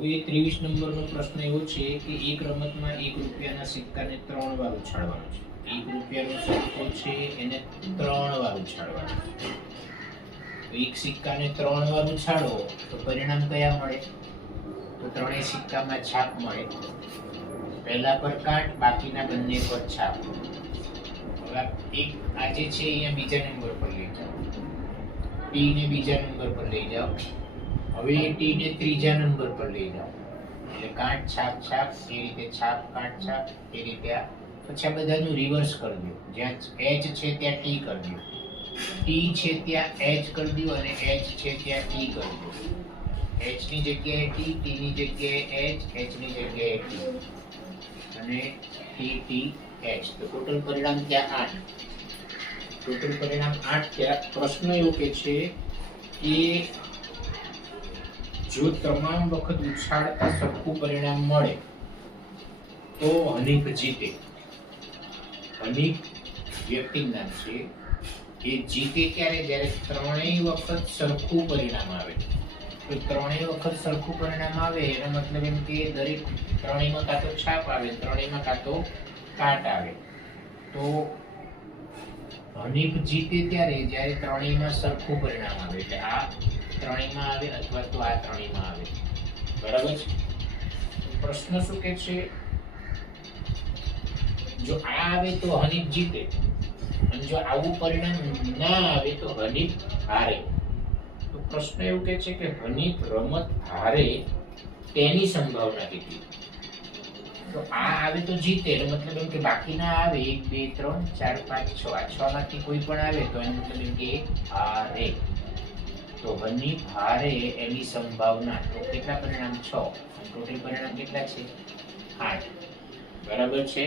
હવે 23 નંબરનો પ્રશ્ન એવો છે કે એક રમતમાં 1 રૂપિયાના સિક્કાને 3 વાર ઉછાળવાનો છે. 1 રૂપિયાનો સિક્કો છે એને 3 વાર ઉછાળવાનો છે. તો એક સિક્કાને 3 વાર ઉછાળો તો પરિણામ કયા મળે? તો ત્રણેય સિક્કામાં છાપ મળે. પહેલા પર કાટ, બાકીના બંને પર છાપ. હવે એક આજે છે અહીંયા બીજા નંબર પર લઈ જાઓ, ટી ને બીજા નંબર પર લઈ જાઓ. હવે ટી ને ત્રીજા નંબર પર લઈ જાઓ. એટલે કાટ છાપ છાપ, એ રીતે છાપ કાટ છાપ, એ રીતે પછી આ બધાનું રિવર્સ કરી દો. જ્યાં એચ છે ત્યાં ટી કરી દો, ટી છે ત્યાં એચ કરી દો, અને એચ છે ત્યાં ટી કરી દો. એચ ની જગ્યાએ ટી, ટી ની જગ્યાએ એચ, એચ ની જગ્યાએ ટી, અને ટી ટી એચ. તો ટોટલ પરિણામ ત્યાં 8. ટોટલ પરિણામ 8 થયા. પ્રશ્ન એવો કે છે કે જો તમામ વખત ઉછાળતા સરખું પરિણામ મળે તો હનીફ જીતે. હનીફ વ્યક્તિનું નામ છે. એ જીતે ક્યારે? જ્યારે ત્રણેય વખત સરખું પરિણામ આવે. તો ત્રણેય વખત સરખું પરિણામ આવે એનો મતલબ એમ કે દરેક ત્રણેયમાં કાં તો છાપ આવે, ત્રણેયમાં કાં તો કાટ આવે. તો હનીફ જીતે ત્યારે જ્યારે ત્રણેયમાં સરખું પરિણામ આવે. એટલે આ ત્રણેયમાં આવે અથવા તો આ ત્રણેયમાં આવે. બરાબર છે? પ્રશ્ન શું કે છે? જો આ આવે તો હનીફ જીતે, અને જો આવું પરિણામ ના આવે તો હનીફ હારે. તો પ્રશ્ન એવું કે છે કે હનીફ રમત હારે તેની સંભાવના કેટલી? તો આ આવે તો જીતે, એનો મતલબ એમ કે બાકીના આવે 1 2 3 4 5 6, આ 6 માંથી કોઈ પણ આવે તો એનો મતલબ એમ કે હારે. તો હનીફ હારે એની સંભાવના. તો કેટલા પરિણામ? 6. ટોટલ પરિણામ કેટલા છે? 8. બરાબર છે?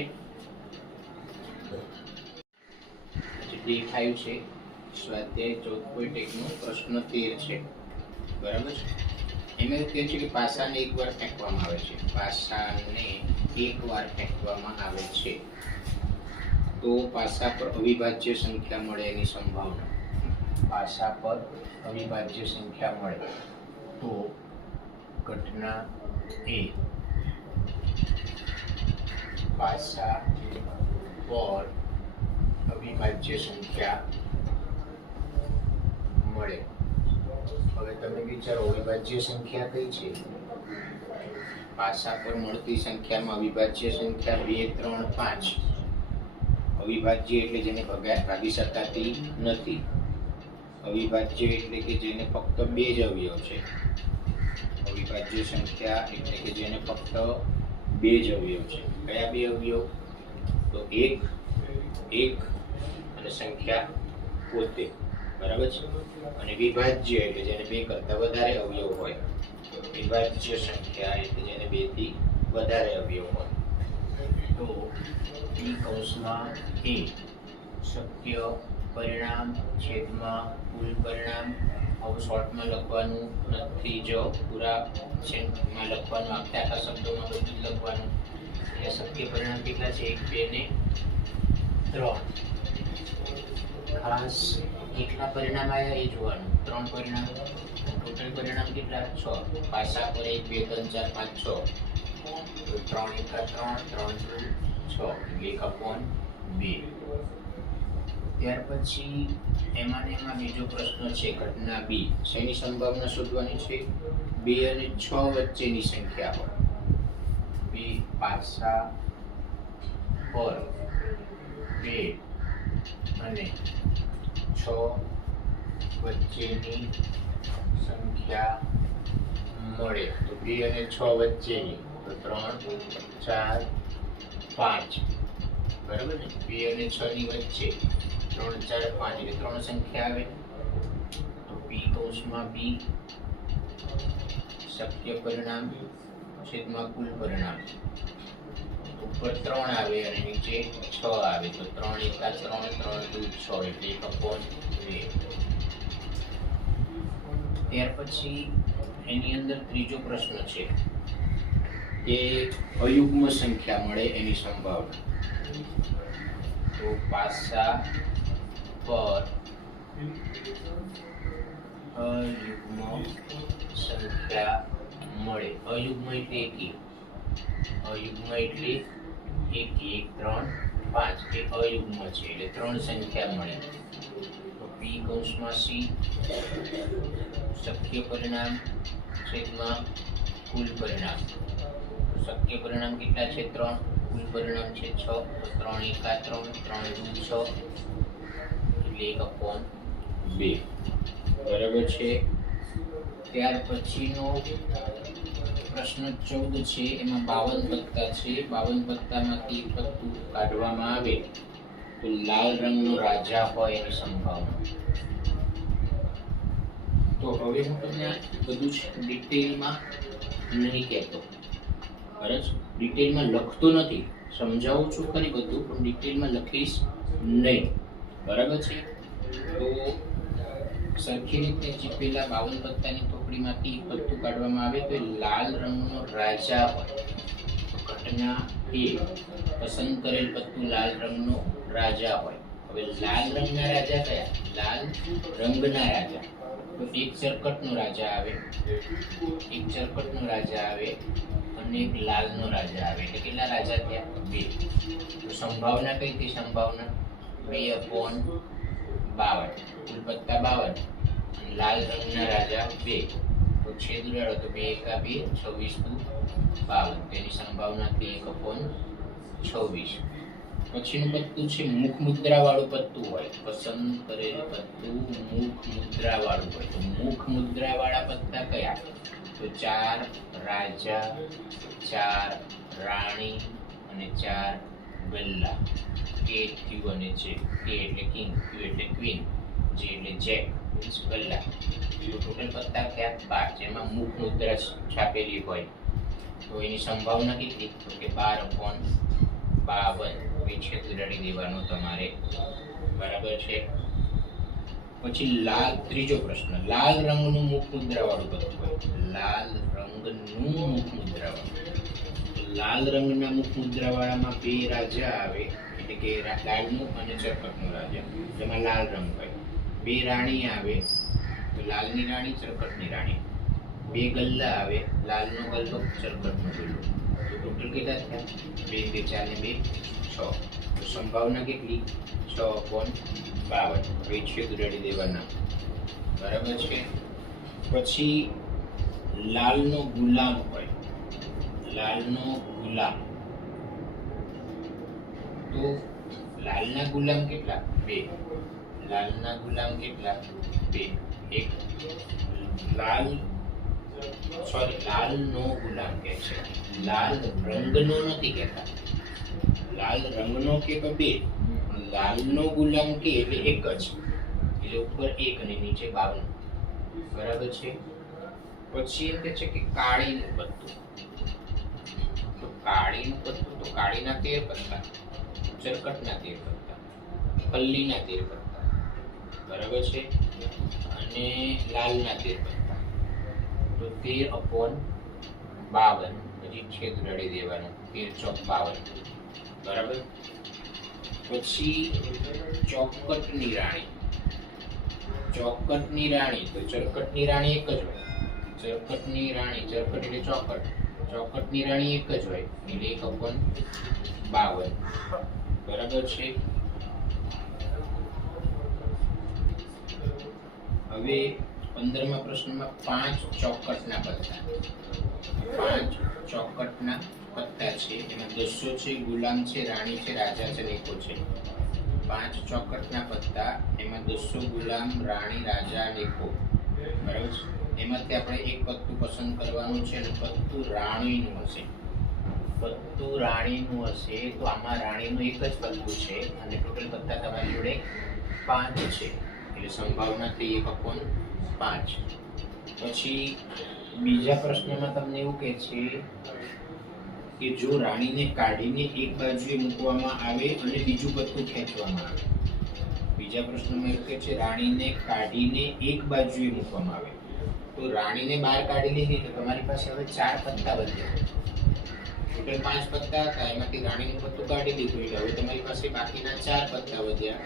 દેખાયું છે સ્વાધ્યાય 14.1 નો પ્રશ્ન 13 છે. બરાબર છે? એમાં એવું કહે છે કે પાસાને એકવાર ફેંકવામાં આવે છે. પાસાને એકવાર ફેંકવામાં આવે છે તો પાસા પર અવિભાજ્ય સંખ્યા મળે એની સંભાવના. પાસા પર અવિભાજ્ય સંખ્યા મળે તો ઘટના એ પાસા પર અવિભાજ્ય સંખ્યા મળે. હવે તમે વિચારો અવિભાજ્ય સંખ્યા કઈ છે? પાસા પર મળતી સંખ્યામાં અવિભાજ્ય સંખ્યા 2 3 5. અવિભાજ્ય એટલે જેને ભાગી શકાતી નથી. અવિભાજ્ય એટલે કે જેને ફક્ત 2 જ અવયવ છે. અવિભાજ્ય સંખ્યા એટલે કે જેને ફક્ત 2 જ અવયવ છે. કયા 2 અવયવ? તો 1 અને સંખ્યા પોતે. બરાબર છે? અને વિભાજ્ય એટલે જેને 2 કરતા વધારે અવયવ હોય. વિભાજ્ય સંખ્યા એટલે જેને 2 થી વધારે અવયવ હોય. તો ટી કૌંસમાં એ શક્ય પરિણામ છેદમાં કુલ પરિણામ. આવું શોર્ટમાં લખવાનું નથી, જો પૂરા છેદમાં લખવાનું, આખા શબ્દોમાં બધું જ લખવાનું. એટલે શક્ય પરિણામ કેટલા છે? 1 2 ને 3. ખાસ કેટલા પરિણામ આવ્યા એ જોવાનું. 3 પરિણામ. ટોટલ પરિણામ કેટલા? 6. પાસા પર 1 2 3 4 5 6. તો 3 × 3 3 6 1/2. ત્યાર પછી એમાં બીજો પ્રશ્ન છે ઘટના બી. શેની સંભાવના શોધવાની છે? 2 અને 6 વચ્ચેની સંખ્યા હોય. 2 પાસા પર 2 અને 6 વચ્ચેની સંખ્યા મળે. તો 2 અને 6 વચ્ચેની તો 3 4 5. બરાબર ને? 2 અને 6 ની વચ્ચે 3 4 5 એટલે 3 સંખ્યા આવે. તો પી કૌંસમાં બી શક્ય પરિણામ છેદમાં કુલ પરિણામ. ઉપર 3 આવે અને નીચે 6 આવે. તો 3 × 3 3 × 6 એટલે 1/2. ત્યાર પછી એની અંદર ત્રીજો પ્રશ્ન છે કે અયુગ્મ સંખ્યા મળે એની સંભાવના. તો પાસા પર અયુગ્મ સંખ્યા મળે. અયુગ્મ એટલે એકી. અયુગ્મ એટલે એકી. 1 3 5 એ અયુગ્મ છે એટલે 3 સંખ્યા મળે. તો p કૌંસમાં c શક્ય પરિણામ છેદમાં કુલ પરિણામ. શક્ય પરિણામ કેટલા છે? 3. કુલ પરિણામ છે 6. તો 3 એકા 3 3 દુ 6 એટલે 1/2. બરાબર છે. ત્યાર પછીનો પ્રશ્ન 14 છે. એમાં 52 પત્તા છે. 52 પત્તામાંથી એક પત્તું કાઢવામાં આવે તો લાલ રંગનો રાજા હોય એની સંભાવના. તો હવે હું તમને બધું જ ડિટેલમાં નહીં કહેતો. બરાબર, ડિટેલમાં લખતો નથી, સમજાવું છું ખરી બધું, પણ ડિટેલમાં લખીશ નહીં. બરાબર છે. તો સરખી રીતે ચીપેલા 52 પત્તાની ટોપડીમાંથી એક પત્તું કાઢવામાં આવે તો લાલ રંગનો રાજા હોય. તો ઘટના એ પસંદ કરેલ પત્તું લાલ રંગનો રાજા હોય. હવે લાલ રંગના રાજા કયા? લાલ રંગના રાજા. તો એક ચરકટનો રાજા આવે, એક ચરકટનો રાજા આવે અને એક લાલનો રાજા આવે. એટલે કેટલા રાજા થયા? 2. તો સંભાવના કઈ હતી? સંભાવના 2/52. કુલ પત્તા 52 અને લાલ રંગના રાજા 2. તો છેદ ઉડાડો તો 2 એકા 2 26 દુ 52. તેની સંભાવના થઈ 1/26. પછીનું પત્તું છે મુખ મુદ્રા વાળું પત્તું હોય. પસંદ કરેલ પત્તું મુખ મુદ્રા વાળું હોય. તો મુખ મુદ્રા વાળા પત્તા કયા? તો 4 રાજા, 4 રાણી અને 4 ગલ્લા. કે ક્યુ અને જે. કે એટલે કિંગ, ક્યુ એટલે ક્વીન, જે એટલે જેક, મીન્સ ગલ્લા. તો ટોટલ પત્તા કયા? 12, જેમાં મુખ મુદ્રા છાપેલી હોય. તો એની સંભાવના કેટલી? તો કે 12/52. છેદ ઉડાડી દેવાનો તમારે. બરાબર છે. પછી લાલ, ત્રીજો પ્રશ્ન, લાલ રંગનું મુખ મુદ્રા વાળું પત્તું હોય. લાલ રંગનું મુખ મુદ્રા વાળું. લાલ રંગના મુખ મુદ્રા વાળામાં 2 રાજા આવે, એટલે કે લાલનું અને ચરકટનું રાજા, જેમાં લાલ રંગ હોય. 2 રાણી આવે, તો લાલની રાણી, ચરકટની રાણી. 2 ગલ્લા આવે, લાલનો ગલ્લો, ચરકટનો ગલ્લો. તો ટોટલ કેટલા થયા? 2 2 4 ને 2 6. તો સંભાવના કેટલી? 6/52. છેદ ઉડાડી દેવાના. બરાબર છે. પછી લાલનો ગુલામ હોય. લાલનો ગુલામ. તો લાલના ગુલામ કેટલા? 2. લાલના ગુલામ કેટલા? 2. એક લાલ, સોરી, લાલનો ગુલામ કહે છે. લાલ રંગનો નથી કહેતા. લાલ રંગનો કે 2, લાલનો ગુલામ કે એટલે એક જ, એટલે ઉપર 1 અને નીચે 52. બરાબર છે. પછી એમ કહે છે કે કાળીનું પત્તું. તો કાળીનું પત્તું, તો કાળીના 13 પત્તા, ચરકટના 13 પત્તા, પલ્લીના 13 પત્તા. બરાબર છે. અને લાલના 13 પત્તા. તો 13/52. પછી છેદ ઉડાડી દેવાનો. 13 ચોક 52. બરાબર. પછી ચોકટની રાણી. ચોકટની રાણી, તો ચરકટની રાણી એક જ હોય. ચરકટની રાણી, ચરકટ એટલે ચોકટ, ચોકટની રાણી એક જ હોય, એટલે 1/52. બરાબર છે. હવે 15મા પ્રશ્નમાં 5 ચોકટના પત્તા. 5 ચોકટના પત્તા છે. એમાં દસ્યો છે, ગુલામ છે, રાણી છે, રાજા છે, લેખો છે. 5 ચોકટના પત્તા, એમાં દસ્યો, ગુલામ, રાણી, રાજા, લેખો. બરાબર છે. એમાંથી આપણે એક પત્તું પસંદ કરવાનું છે અને પત્તું રાણીનું હશે. પત્તું રાણીનું હશે તો આમાં રાણીનું એક જ પત્તું છે અને ટોટલ પત્તા તમારી જોડે 5 છે, એટલે સંભાવના થઈ 1/5. પછી બીજા પ્રશ્નમાં તમને એવું કહે છે કે જો રાણીને કાઢીને એક બાજુએ મૂકવામાં આવે અને બીજું પત્તું ખેંચવામાં આવે. બીજા પ્રશ્નમાં એવું કહે છે રાણીને કાઢીને એક બાજુએ મૂકવામાં આવે. તો રાણીને બહાર કાઢી લીધી તો તમારી પાસે હવે 4 પત્તા વધ્યા. ટોટલ 5 પત્તા હતા, એમાંથી રાણીનું પત્તું કાઢી દીધું એટલે હવે તમારી પાસે બાકીના 4 પત્તા વધ્યા.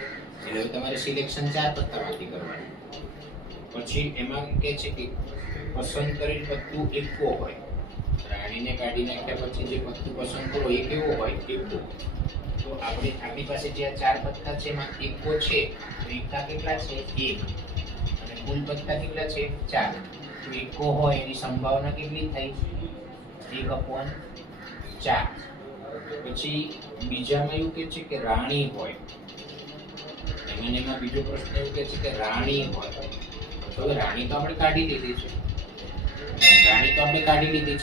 એટલે હવે તમારે સિલેક્શન 4 પત્તામાંથી કરવાનું. પછી એમાં કહે છે કે પસંદ કરેલ પત્તું એકો હોય, રાણીને કાઢી નાખ્યા પછી જે પત્તું પસંદ કરો એ કેવો હોય? એકો. તો આપણી પાસે જે આ 4 પત્તા છે એમાં એકો છે, તો એકા કેટલા છે? 1. અને કુલ પત્તા કેટલા છે? 4. તો એકો હોય એની સંભાવના કેટલી થઈ? 1/4. પછી બીજામાં એવું કે છે કે રાણી હોય, એમાં બીજો પ્રશ્ન એવું કે છે કે રાણી હોય. તો રાણી તો આપણે કાઢી લીધી છે,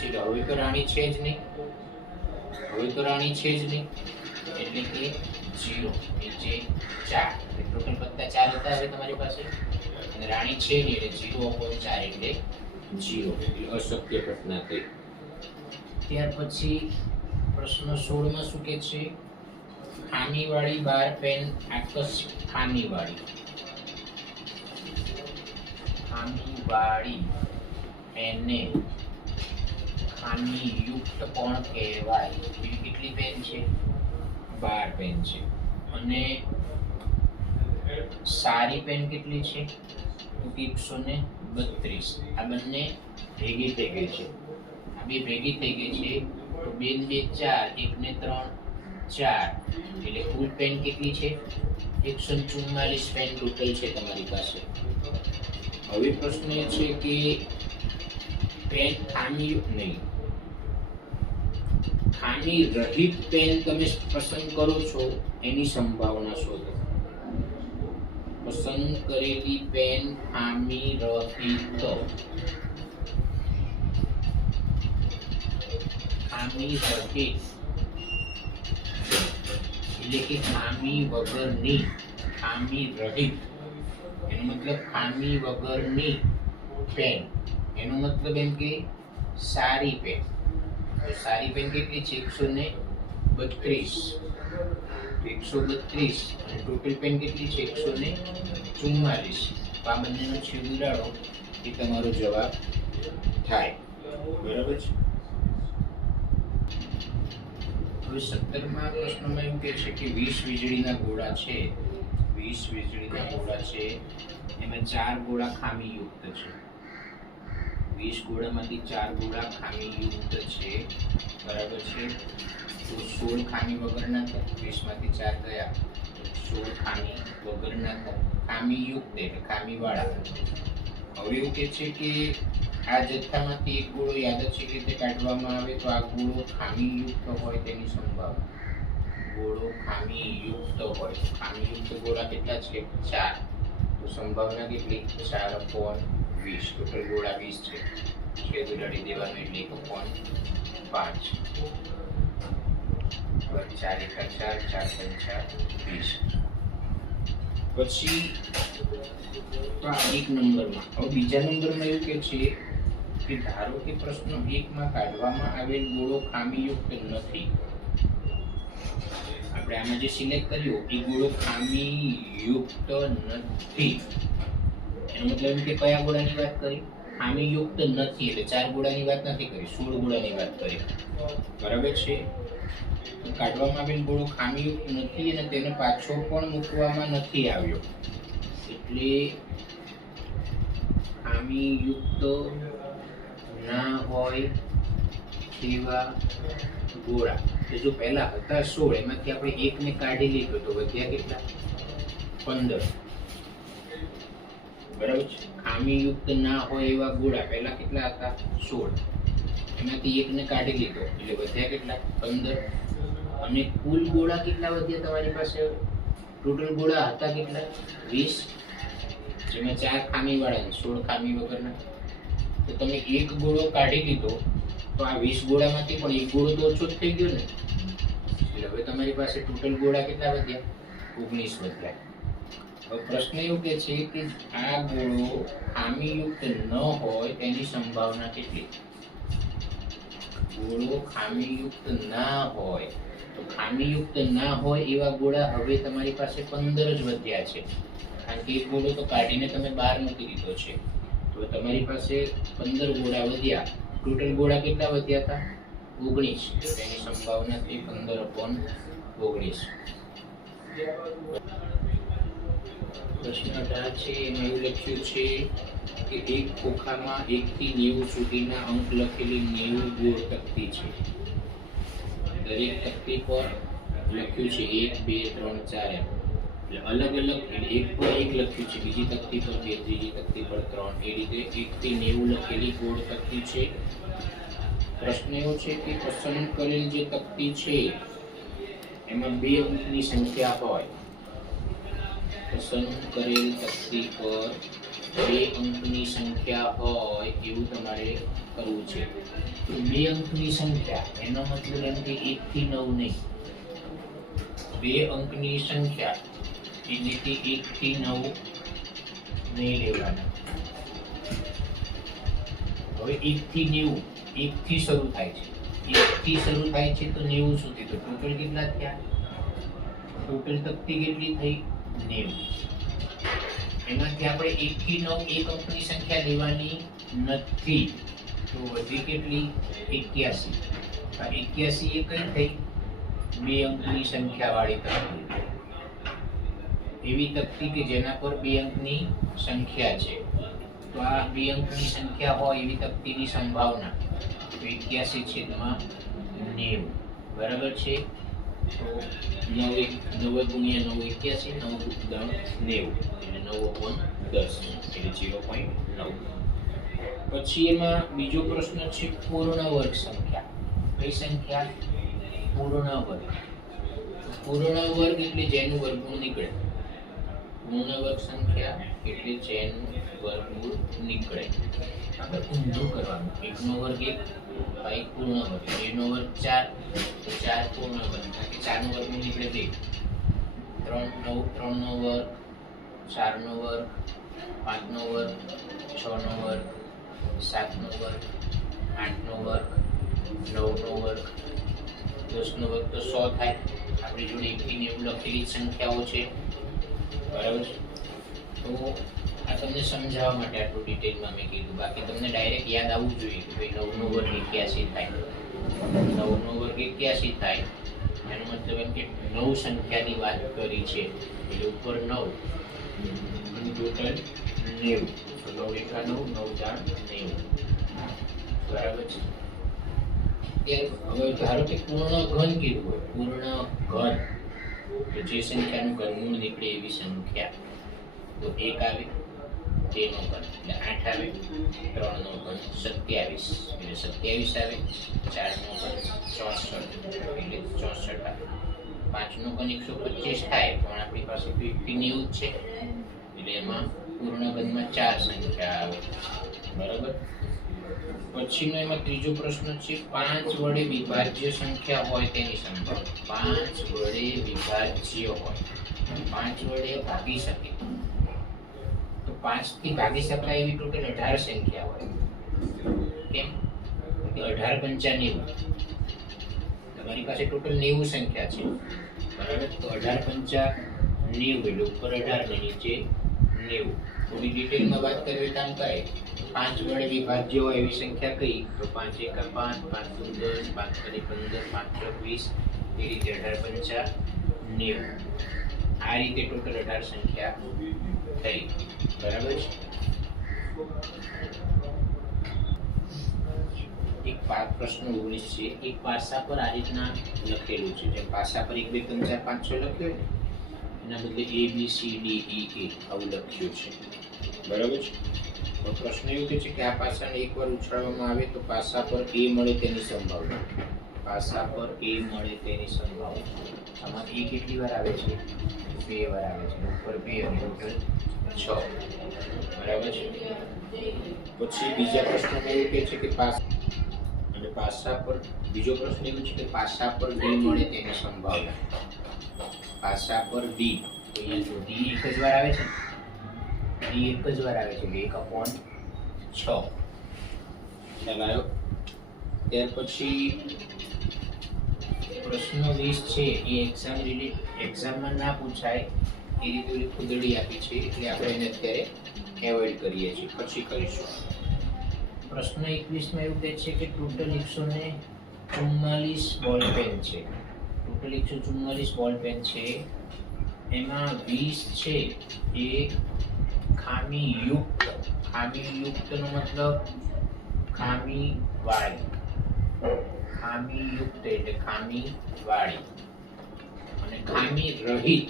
એટલે હવે તો રાણી છે જ નહીં, એટલે કે 0 નીચે 4. ટોટલ પત્તા 4 હતા હવે તમારી પાસે, અને રાણી છે નહીં એટલે 0/4 એટલે 0. અશક્ય ઘટના થઈ. ત્યાર પછી પ્રશ્ન 16 માં શું કે છે? ખામીવાળી 12 પેન આકસ્મિક ખામીવાળી પેનને ખામીયુક્ત કોણ કહેવાય? એવી કેટલી પેન છે? 12 પેન છે. અને સારી પેન કેટલી છે? 132. આ બંને ભેગી થઈ ગઈ છે, તો 2 ને 2 4, 1 ને 3 4, એટલે કુલ પેન કેટલી છે? 144 પેન ટોટલ છે તમારી પાસે. હવે પ્રશ્ન એ છે કે પેન ખામી રહિત પેન તમે પસંદ કરો છો એની સંભાવના શોધો. પસંદ કરેલી પેન ખામી રહિત એટલે કે ખામી વગરની, ખામી રહિત એનો મતલબ ખામી વગરની પેન, એનો મતલબ એમ કે સારી પેન. સારી પેન કેટલી છે? 132. અને ટોટલ પેન કેટલી છે? 144. આ બંનેનો છેદ ઉડાડો એ તમારો જવાબ થાય. બરાબર છે. હવે 17મા પ્રશ્નમાં એવું કહે છે કે 20 વીજળીના ગોળા છે, એમાં 4 ગોળા ખામીયુક્ત છે. 20 ગોળામાંથી 4 ગોળા ખામીયુક્ત છે, બરાબર છે. તો 16 ખામી વગરના થાય. 20 માંથી 4 ગયા, 16 ખામી વગરના થાય. ખામીયુક્ત એટલે ખામીવાળા. હવે એવું કહે છે કે આ જથ્થામાંથી એક ગોળો યાદચ્છિક રીતે કાઢવામાં આવે તો આ ગોળો ખામીયુક્ત હોય તેની સંભાવના. ખામીયુક્ત ગોળા કેટલા છે? 4. તો સંભાવના કેટલી? 4/20. ટોટલ ગોળા 20 છે, છેદ ઉડાડી દેવાનો એટલે 1/5. 4 એકા 4, 4 પંચા 20. પછી તો આ 1 નંબરમાં. હવે બીજા નંબરમાં એવું કે છે કે ધારો કે પ્રશ્ન 1 માં કાઢવામાં આવેલ ગોળો ખામીયુક્ત નથી. આપણે આમાં જે સિલેક્ટ કર્યો એ ગોળો ખામીયુક્ત નથી. એનો મતલબ કે કયા ગોળાની વાત કરી? ખામીયુક્ત નથી, એટલે 4 ગોળાની વાત નથી કરી, 16 ગોળાની વાત કરી. બરાબર છે. કાઢવામાં આવેલ ગોળો ખામીયુક્ત નથી અને તેને પાછો પણ મૂકવામાં નથી આવ્યો, એટલે ખામીયુક્ત ના હોય તેવા ગોળા. જો પહેલા હતા 16, એમાંથી આપણે 1 ને કાઢી લીધો તો વધ્યા કેટલા? 15. બરાબર છે. ખામીયુક્ત ના હોય એવા ગોળા પહેલા કેટલા હતા? 16. એમાંથી 1 ને કાઢી લીધો એટલે વધ્યા કેટલા? 15. અને કુલ ગોળા કેટલા વધ્યા તમારી પાસે? ટોટલ ગોળા હતા કેટલા? 20, જેમાં 4 ખામીવાળા 16 ખામી વગરના. તો તમે 1 ગોળો કાઢી લીધો તો આ 20 ગોળામાંથી પણ 1 ગોળો તો ઓછો જ થઈ ગયો ને. એટલે હવે તમારી પાસે ટોટલ ગોળા કેટલા વધ્યા? 19 વધ્યા. હવે પ્રશ્ન એવું કે છે કે આ ગોળો ખામીયુક્ત ન હોય તેની સંભાવના કેટલી? ગોળો ખામીયુક્ત ના હોય, તો ખામીયુક્ત ના હોય એવા ગોળા હવે તમારી પાસે 15 જ વધ્યા છે, કારણ કે એક ગોળો તો કાઢીને તમે બહાર મૂકી દીધો છે. તો તમારી પાસે 15 ગોળા વધ્યા. ટોટલ ગોળા કેટલા વધ્યા હતા? 19. તેની સંભાવના થઈ 15/19. પ્રશ્ન 18 છે એમાં એવું લખ્યું છે કે એક ખોખામાં 1 થી 90 સુધીના અંક લખેલી 90 ગોળ તકતી છે. દરેક તકતી પર લખ્યું છે 1 2 3 4 એમ. એટલે અલગ અલગ એક પર એક લખ્યું છે, બીજી તકતી પર 2, ત્રીજી તકતી પર 3, એ રીતે 1 થી 90 લખેલી ગોળ તકતી છે. પ્રશ્ન એવો છે કે પસંદ કરેલ જે તકતી છે એમાં 2 અંકની સંખ્યા હોય. પસંદ કરેલ તકતી પર 2 અંકની સંખ્યા હોય એવું તમારે કરવું છે. તો 2 અંકની સંખ્યા એનો મતલબ એમ કે 1 થી 9 નહીં. 2 અંકની સંખ્યા એટલે કે 1 થી 9 નહીં લેવાના. હવે 1 થી 90, 1 થી શરૂ થાય છે. 1 થી શરૂ થાય છે તો 90 સુધી. તો ટોટલ કેટલા થયા? ટોટલ તકતી કેટલી થઈ? 90. એમાંથી આપણે 1 થી 9 એક અંકની સંખ્યા લેવાની નથી. તો વધી કેટલી? 81. આ 81 એ કઈ થઈ? 2 અંકની સંખ્યા વાળી તકતી. એવી તકતી કે જેના પર 2 અંકની સંખ્યા છે. તો આ 2 અંકની સંખ્યા હોય એવી તકતીની સંભાવના 81/90. બરાબર છે? તો 9 ગુણ્યા 9 81, 9 × 10 એટલે 9/10 એટલે 0.9. પછી એમાં બીજો પ્રશ્ન છે પૂર્ણ વર્ગ સંખ્યા. કઈ સંખ્યા? પૂર્ણ વર્ગ. પૂર્ણ વર્ગ એટલે જેનું વર્ગમૂળ નીકળે. પૂર્ણ વર્ગ સંખ્યા એટલે જેનું વર્ગમૂળ નીકળે. આપણે ઊંધું કરવાનું. 1 નો વર્ગ 1, 1 પૂર્ણ વર્ગ, 2 નો વર્ગ 4, તો 4 પૂર્ણ વર્ગ. કે 4 નું વર્ગમૂળ નીકળે 2. 3 નો વર્ગ, 4 નો વર્ગ, 5 નો વર્ગ, 6 નો વર્ગ, 7 નો વર્ગ, 8 નો વર્ગ, 9 નો વર્ગ, 10 નો વર્ગ તો 100 થાય. આપણી જોડે 1 થી 90 લખેલી સંખ્યાઓ છે. બરાબર છે? તો આ તમને સમજાવવા માટે આટલું ડિટેલમાં મેં કીધું. બાકી તમને ડાયરેક્ટ યાદ આવવું જોઈએ કે ભાઈ 9 નો વર્ગ 81 થાય. 9 નો વર્ગ 81 થાય એનો મતલબ એમ કે 9 સંખ્યાની વાત કરી છે. એટલે ઉપર 9 ટોટલ 90. તો 9 × 9 9 × 90. બરાબર છે? હવે ધારો કે પૂર્ણ ઘન કીધું હોય. પૂર્ણ ઘન તો જે સંખ્યાનું ઘનમૂળ નીકળે એવી સંખ્યા. તો 1 આવે 2 નો ઘન એટલે 8 આવે, 3 નો ઘન 27 એટલે 27 આવે, 4 નો ઘન 64 એટલે 64 આવે, 5 નો ઘન 125 થાય પણ આપણી પાસે 90 છે એટલે એમાં પૂર્ણ ઘનમાં 4 સંખ્યા આવે. બરાબર? પછીનો એમાં ત્રીજો પ્રશ્ન છે 5 વડે વિભાજ્ય સંખ્યા હોય તેની સંભાવના. 5 વડે વિભાજ્ય હોય, 5 વડે ભાગી શકે. તો 5 થી ભાગી શકાય એવી ટોટલ 18 સંખ્યા હોય. કેમ? કે 18 × 5 = 90. તમારી પાસે ટોટલ 90 સંખ્યા છે. બરાબર? તો 18 × 5 = 90 એટલે ઉપર 18 ને નીચે 90. થોડી ડિટેલમાં વાત કરવી તો આમ કહે 5 વડે વિભાજ્ય હોય એવી સંખ્યા કઈ? તો 5 × 5, 5 × 10, 5 × 15, 5 × 20 એ રીતે 18 × 5 = 90. આ રીતે ટોટલ 18 સંખ્યા થઈ. બરાબર છે? એક પ્રશ્ન 19 છે. એક પાસા પર આ રીતના લખેલું છે. જેમ પાસા પર 1 2 3 4 5 6 લખ્યું હોય ને એના બદલે A B C D E A આવું લખ્યું છે. બરાબર છે? તો પ્રશ્ન એવું કે છે કે આ પાસાને એકવાર ઉછાળવામાં આવે તો પાસા પર A મળે તેની સંભાવના. પાસા પર A મળે તેની સંભાવના. આમાં A કેટલી વાર આવે છે? 2 વાર આવે છે. ઉપર 2 અને ટોટલ 6. બરાબર છે? પછી બીજા પ્રશ્નમાં એવું કહે છે કે પાસા પર બીજો પ્રશ્ન એવું છે કે પાસા પર D મળે તેની સંભાવના. પાસા પર D તો અહીંયા જો D એક જ વાર આવે છે. D એક જ વાર આવે છે 1/6. ખ્યાલ આવ્યો? ત્યાર પછી પ્રશ્ન 20 છે એ એક્ઝામમાં ના પૂછાય એ રીતે ખુદડી આપી છે એટલે આપણે એને અત્યારે એવોઇડ કરીએ છીએ, પછી કરીશું. પ્રશ્ન 21 માં એવું કહે છે કે ટોટલ 144 બોલ પેન છે. ટોટલ 144 બોલ પેન છે એમાં 20 છે એ ખામીયુક્ત. ખામીયુક્તનો મતલબ ખામીવાળી. ખામીયુક્ત એટલે ખામીવાળી. અને ખામી રહિત.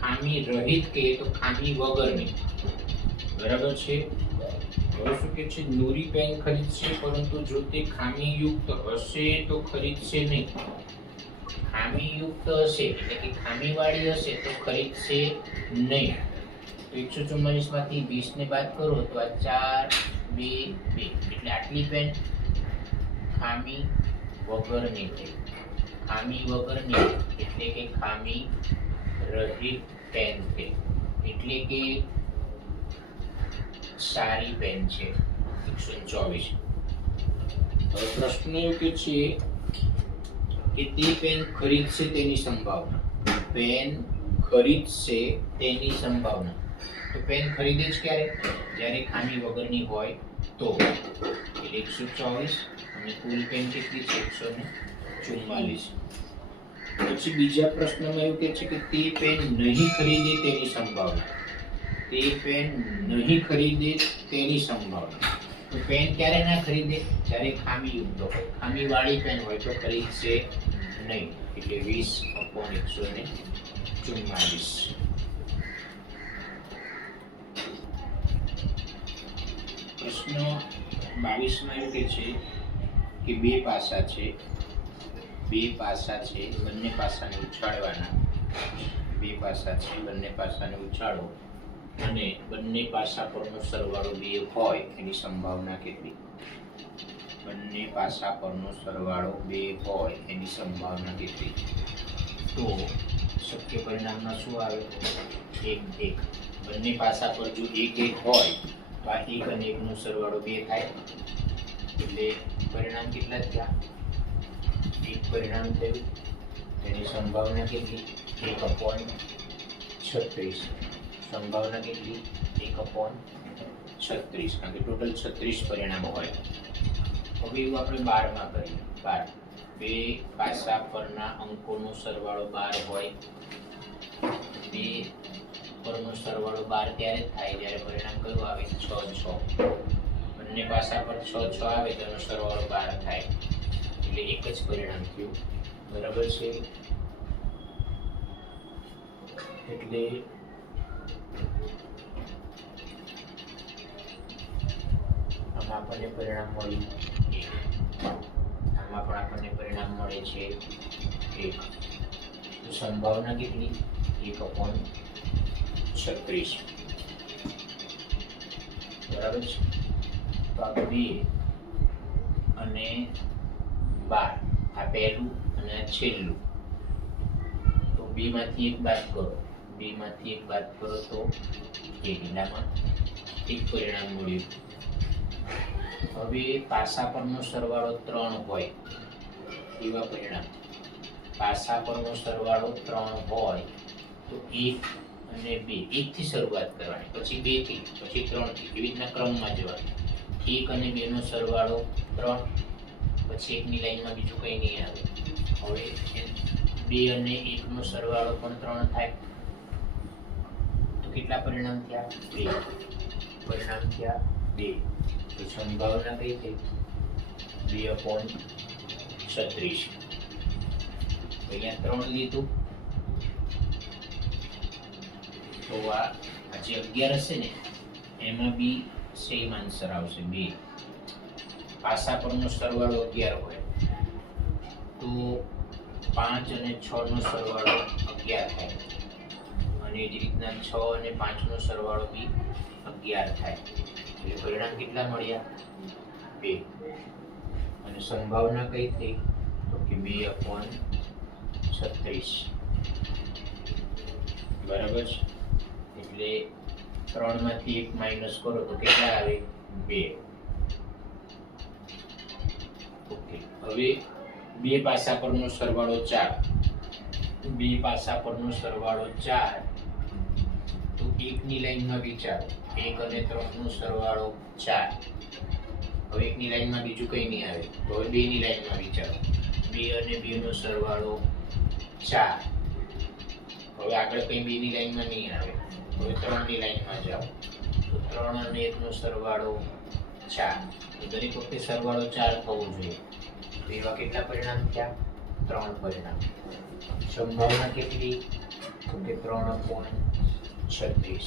ખામી રહિત કે તો ખામી વગરની. બરાબર છે. હવે શું કે છે, નૂરી પેન ખરીદશે, પરંતુ જો તે ખામીયુક્ત હશે તો ખરીદશે નહીં. ખામીયુક્ત હશે એટલે કે ખામીવાળી હશે તો ખરીદશે નહીં. તો 144 માંથી 20 ને બાદ કરો તો આ 4 2 2 એટલે આટલી પેન ખામી વગરની થઈ. ખામી વગરની એટલે કે ખામી રહિત પેન છે, એટલે કે સારી પેન છે. 124. હવે પ્રશ્ન એવું કે છે કે તે પેન ખરીદશે તેની સંભાવના. પેન ખરીદશે તેની સંભાવના. તો પેન ખરીદે જ ક્યારે? જ્યારે ખામી વગરની હોય તો. એટલે 124 અને કુલ પેન કેટલી છે? 144. પછી બીજા પ્રશ્નમાં એવું કહે છે કે તે પેન નહીં ખરીદે તેની સંભાવના. તે પેન નહીં ખરીદે તેની સંભાવના. તો પેન ક્યારે ના ખરીદે? જ્યારે ખામીયુક્ત હોય. ખામીવાળી પેન હોય તો ખરીદશે નહીં. એટલે 20/144. પ્રશ્ન 22 માં એવું કહે છે કે બે પાસા છે. બંને પાસાને ઉછાળવાના. બે પાસા છે, બંને પાસાને ઉછાળો અને બંને પાસા પરનો સરવાળો 2 હોય એની સંભાવના કેટલી? બંને પાસા પરનો સરવાળો 2 હોય એની સંભાવના કેટલી? તો શક્ય પરિણામમાં શું આવે? 1 1. બંને પાસા પર જો 1 1 હોય તો આ 1 અને 1 નો સરવાળો 2 થાય. એટલે પરિણામ કેટલા થયા? 1 પરિણામ થયું. એની સંભાવના કેટલી? 1/36. સંભાવના કેટલી? 1/36. કારણ કે ટોટલ 36 પરિણામ હોય. હવે એવું આપણે 12 માં કરીએ. 12. બે પાસા પરના અંકોનો સરવાળો 12 હોય. બે પરનો સરવાળો 12 ત્યારે જ થાય જ્યારે પરિણામ કયું આવે? 6 6. બંને પાસા પર 6 6 આવે તો એનો સરવાળો 12 થાય. એટલે એક જ પરિણામ થયું. બરાબર છે. એટલે આમાં આપણને પરિણામ મળ્યું 1. આમાં પણ આપણને પરિણામ મળે છે 1. તો સંભાવના કેટલી? 1/36. બરાબર છે. તો આ 2 અને 12 આ પહેલું અને આ છેલ્લું. તો 2 માંથી 1 બાદ કરો. 2 માંથી 1 બાદ કરો તો 1. એટલામાં 1 પરિણામ મળ્યું. હવે પાસા પરનો સરવાળો 3 હોય એવા પરિણામ. પાસા પરનો સરવાળો 3 હોય તો 1 અને 2. 1 થી શરૂઆત કરવાની, પછી 2 થી, પછી 3 થી, એવી રીતના ક્રમમાં જવાનું. 1 અને 2 નો સરવાળો 3, પછી 1 ની લાઈનમાં બીજું કંઈ નહીં આવે. હવે 2 અને 1 નો સરવાળો પણ 3 થાય. તો કેટલા પરિણામ થયા? 2 પરિણામ થયા. 2. તો સંભાવના કઈ થઈ? 2/36. અહીંયા 3 લીધું તો આ જે 11 હશે ને એમાં બી સેમ આન્સર આવશે 2. પાસા પરનો સરવાળો 11 હોય તો 5 અને 6 નો સરવાળો 11 થાય. અને એ જ રીતના 6 અને 5 નો સરવાળો બી 11 થાય. એટલે પરિણામ કેટલા મળ્યા? 2. અને સંભાવના કઈ થઈ? તો કે 2/36. બરાબર છે. એટલે 3 માંથી 1 માઇનસ કરો તો કેટલા આવે? 2. ઓકે. હવે બે પાસા પરનો સરવાળો 4. બે પાસા પરનો સરવાળો 4 તો 1 ની લાઈનમાં વિચારો. 1 અને 3 નો સરવાળો 4. હવે 1 ની લાઈનમાં બીજું કંઈ નહીં આવે. તો હવે 2 ની લાઈનમાં વિચારો. 2 અને 2 નો સરવાળો 4. હવે આગળ કઈ 2 ની લાઈનમાં નહીં આવે. હવે 3 ની લાઈનમાં જાઓ તો 3 અને 1 નો સરવાળો 4. તો દરેક વખતે સરવાળો 4 થવો જોઈએ. તો એવા કેટલા પરિણામ થયા? 3 પરિણામ. સંભાવના કેટલી? તો કે 3.36.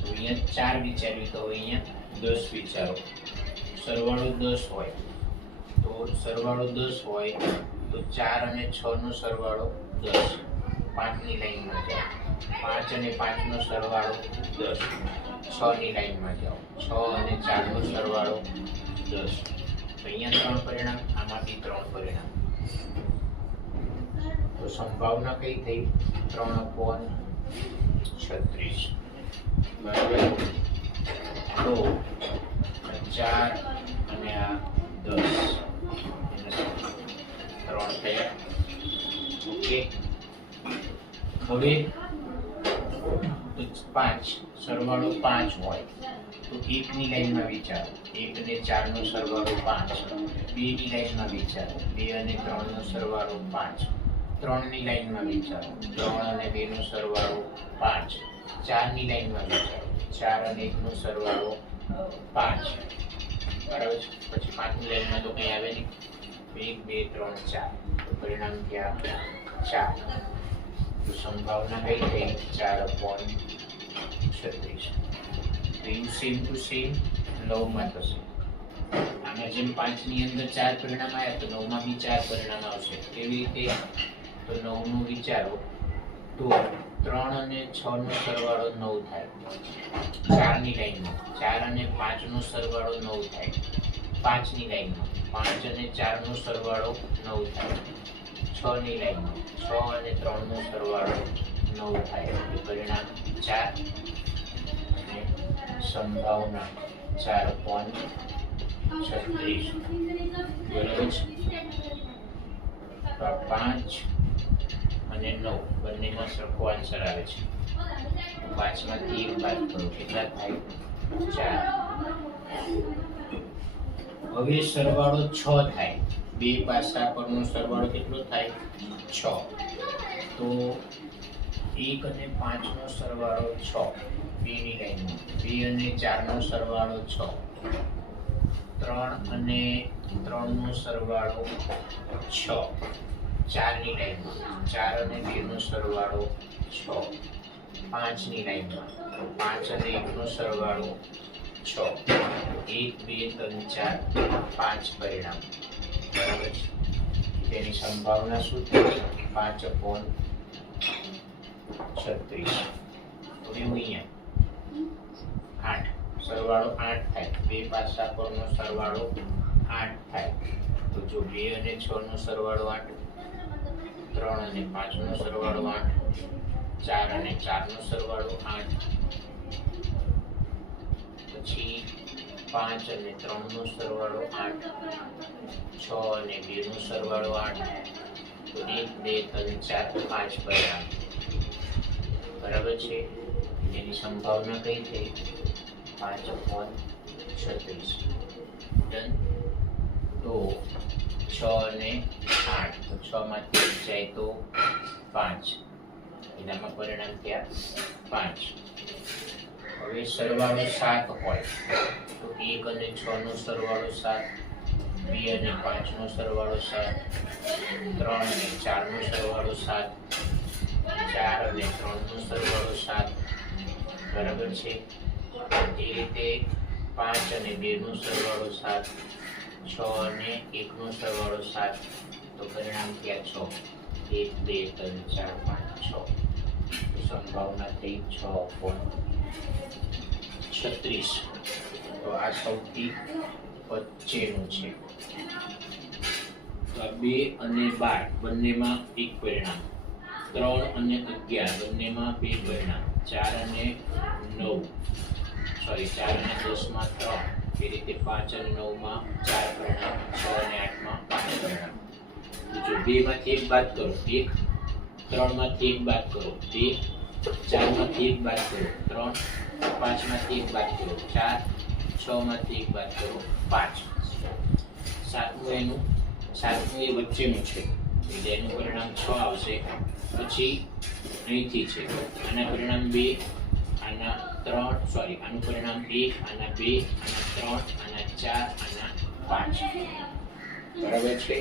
તો અહીંયા 4 વિચાર્યું તો અહીંયા 10 વિચારો. સરવાળો 10 હોય તો સરવાળો 10 હોય તો 4 અને 6 નો સરવાળો 10. 5 ની લાઈનમાં જાઓ. 5 અને 5 નો સરવાળો 10. 6 ની લાઈનમાં જાઓ. 6 અને 4 નો સરવાળો 10. તો અહીંયા 3 પરિણામ, આમાંથી 3 પરિણામ. તો સંભાવના કઈ થઈ? 3.36. બરાબર. તો 4 અને આ 10 3 થયા. ઓકે. હવે 5 સરવાળો 5 હોય તો 1 ની લાઈનમાં વિચારો. 1 અને 4 નો સરવાળો 5. 2 ની લાઈનમાં વિચારો. 2 અને 3 નો સરવાળો 5. 3 ની લાઈનમાં વિચારો. 3 અને 2 નો સરવાળો 5. 4 ની લાઈનમાં વિચારો. 4 અને 1 નો સરવાળો 5. બરાબર છે. પછી 5 ની લાઈનમાં તો કંઈ આવે નહીં. 1 2 3 4. તો પરિણામ ક્યાં? 4. તો સંભાવના કઈ થઈ? 4.36. સેમ ટુ સેમ 9 માં થશે. આમાં જેમ 5 ની અંદર 4 પરિણામ આવ્યા તો 9 માં બી 4 પરિણામ આવશે. કેવી રીતે? તો 9 નું વિચારો તો 3 અને 6 નો સરવાળો 9 થાય. 4 ની લાઈનમાં 4 અને 5 નો સરવાળો 9 થાય. 5 ની લાઈનમાં 5 અને 4 નો સરવાળો 9 થાય. 6 ની લાઈનમાં 6 અને 3 નો સરવાળો 9 થાય. પરિણામ 4 અને સંભાવના 4.36. બરાબર છે. તો 5 અને 9 બંનેમાં સરખો આન્સર આવે છે. 5 માંથી 1 બાદ કરો. કેટલા થાય? 4. હવે સરવાળો 6 થાય. બે પાસા પરનો સરવાળો કેટલો થાય? 6. તો 1 અને 5 નો સરવાળો 6. 2 ની લાઈનમાં 2 અને 4 નો સરવાળો 6. 3 અને 3 નો સરવાળો 6. 4 ની લાઈનમાં 4 અને 2 નો સરવાળો 6. 5 ની લાઈનમાં 5 અને 1 નો સરવાળો 6. 1 2 3 4 5 પરિણામ. બરાબર છે. તેની સંભાવના શું થઈ? 5.36. હવે અહીંયા 8 સરવાળો 8 થાય. બે પાસા પરનો સરવાળો 8 થાય. તો જો 2 અને 6 નો સરવાળો 8, 3 અને 5 નો સરવાળો 8, 4 અને 4 નો સરવાળો 8, પછી 5 અને 3 નો સરવાળો 8, 6 અને 2 નો સરવાળો 8. તો 1 2 3 4 5 પરિણામ. બરાબર છે. એની સંભાવના કઈ થઈ? 5.36. ડન. તો 6 અને 8. તો 6 માંથી 1 જાય તો 5. એનામાં પરિણામ થયા 5. હવે સરવાળો 7 હોય તો 1 અને 6 નો સરવાળો 7. 2 અને 5 નો સરવાળો 7. 3 અને 4 નો સરવાળો 7. 4 અને 3 નો સરવાળો 7. બરાબર છે. એ રીતે 5 અને 2 નો સરવાળો 7. 6 અને 1 નો સરવાળો 7. તો પરિણામ થયા 6. 1 2 3 4 5 6. સંભાવના થઈ 6.36. તો આ સૌથી વચ્ચેનું છે. તો 2 અને 12 બંનેમાં એક પરિણામ. 3 અને 11 બંનેમાં 2 પરિણામ. 4 અને 9 સોરી 4 અને 10 માં 3. એ રીતે 5 અને 9 માં 4 પરિણામ. 6 અને 8 માં 5 પરિણામ. જો 2 માંથી 1 બાદ કરો 1, 3 માંથી 1 બાદ કરો 2, 4 માંથી 1 બાદ કરો 3, 5 માંથી 1 બાદ કરો 4, 6 માંથી 1 બાદ કરો 5. સાતમું એ વચ્ચેનું છે. એટલે એનું પરિણામ 6 આવશે. પછી અહીંથી છે આના પરિણામ 2, આના 3, સોરી આનું પરિણામ 1, આના 2, આના 3, આના 4, આના 5. બરાબર છે.